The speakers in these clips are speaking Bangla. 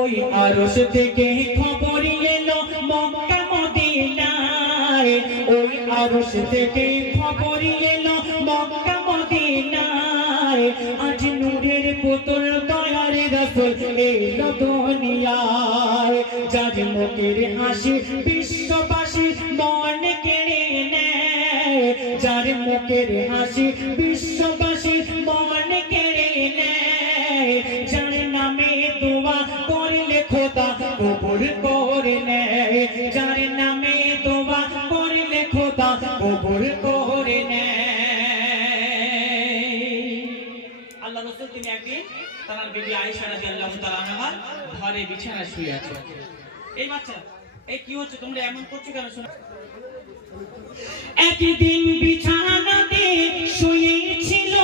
ওই আরশ থেকে খবর এলো মক্কা মদিনায়, ওই আরশ থেকে খবর এলো মক্কা মদিনায়। আজ নূরের পুতুল দয়ার রাসূল এলো দুনিয়ায়, যার মুখের হাসি বিশ্ববাসী মন কেড়ে নেয়, যার মুখের হাসি বিশ্ববাসী মন কেড়ে নেয়, যার নামে দোয়া করলে খোদা কবুল করে নেয়, যার নামে দোয়া করলে খোদা কবুল করে নেয়। আল্লাহ রাসূল তিনি একদিন তার বিবি আয়েশা রাদিয়াল্লাহু তাআলা আনহার ঘরে বিছানায় শুয়ে আছে। এই বাচ্চা এই কি হচ্ছে, তোমরা এমন করছো কেন? শোনো, একদিন বিছানাতে শুয়েছিল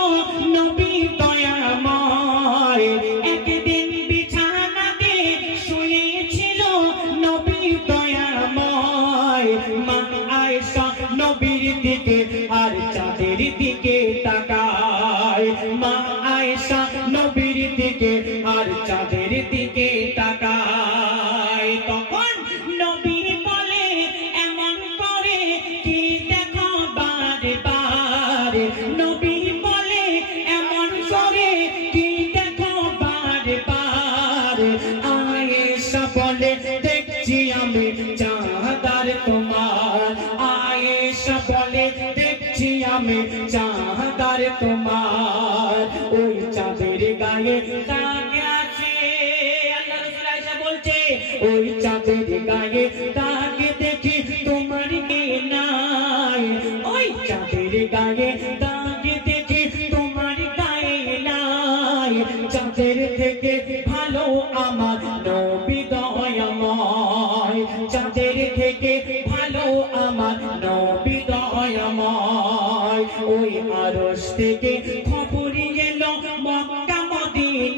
নবী দয়াময়, একদিন বিছানাতে শুয়েছিল নবী দয়াময়। মা আয়েশা নবীর দিকে আর চাঁদের দিকে তাকায়, মা আয়েশা নবীর দিকে আর চাঁদের দিকে তাকায়। তখন নবী বলে, এমন করে কি দেখো বারে বারে, নবী বলে এমন করে কি দেখো বারে বারে। আয়েশা বলে, দেখছি আমি চাঁদার তোমার, আয়েশা বলে দেখছি আমি চাঁদার তোমার। ওই চাঁদের গায়ে দাগ আছে, আল্লাহ রাসূল আয়েশা বলছে, ওই চাঁদের গায়ে দাগ দেখি তোমার কে নাই, ওই চাঁদের গায়ে দাগ দেখি তোমার গায়ে নাই। চাঁদের থেকে ভালো আমার নবী দয়াময়, চাঁদের থেকে ভালো আমার নবী দয়াময়। ওই আরশ থেকে খবর এলো মক্কা মদিনায়,